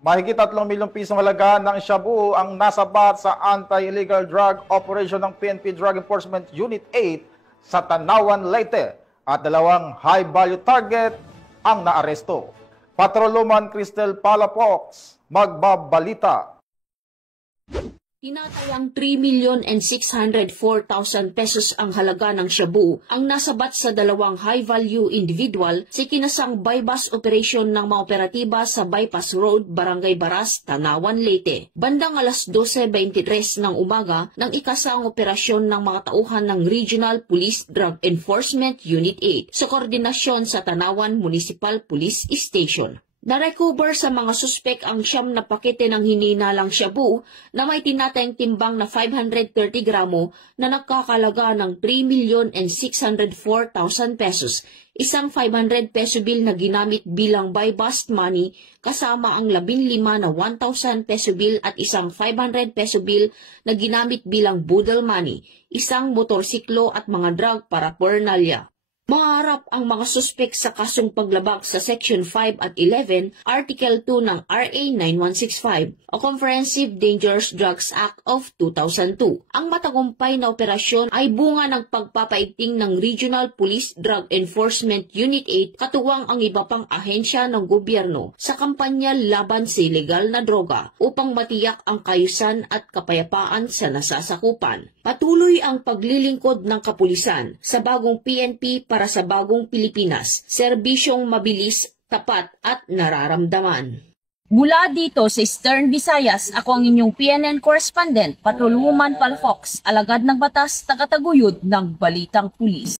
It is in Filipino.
Mahigit 3 milyong pisong halaga ng shabu ang nasabat sa anti-illegal drug operation ng PNP Drug Enforcement Unit 8 sa Tanawan, Leyte at 2 high-value target ang naaresto. Patrolwoman Cristel Palafox magbabalita. Tinatayang 3,604,000 pesos ang halaga ng shabu ang nasabat sa 2 high-value individual sa kinasang bypass operation ng mga operatiba sa Bypass Road, Barangay Baras, Tanawan, Leyte. Bandang alas 12:23 ng umaga nang ikasang operasyon ng mga tauhan ng Regional Police Drug Enforcement Unit 8 sa koordinasyon sa Tanawan Municipal Police Station. Narecover sa mga suspek ang 9 na pakete ng hininalang shabu na may tinatayang timbang na 530 gramo na nagkakalaga ng 3,604,000 pesos, isang 500 peso bill na ginamit bilang buy-bust money kasama ang 15 na 1,000 peso bill at isang 500 peso bill na ginamit bilang budol money, isang motorsiklo at mga drug paraphernalia. Maharap ang mga suspek sa kasong paglabag sa Section 5 at 11, Article 2 ng RA 9165 o Comprehensive Dangerous Drugs Act of 2002. Ang matagumpay na operasyon ay bunga ng pagpapaigting ng Regional Police Drug Enforcement Unit 8 katuwang ang iba pang ahensya ng gobyerno sa kampanya laban sa ilegal na droga upang matiyak ang kaayusan at kapayapaan sa nasasakupan. Patuloy ang paglilingkod ng kapulisan sa bagong PNP para sa bagong Pilipinas, serbisyong mabilis, tapat at nararamdaman. Mula dito sa Eastern Visayas, ako ang inyong PNN correspondent, Patrolwoman Palafox, alagad ng batas, tagataguyod ng Balitang Pulis.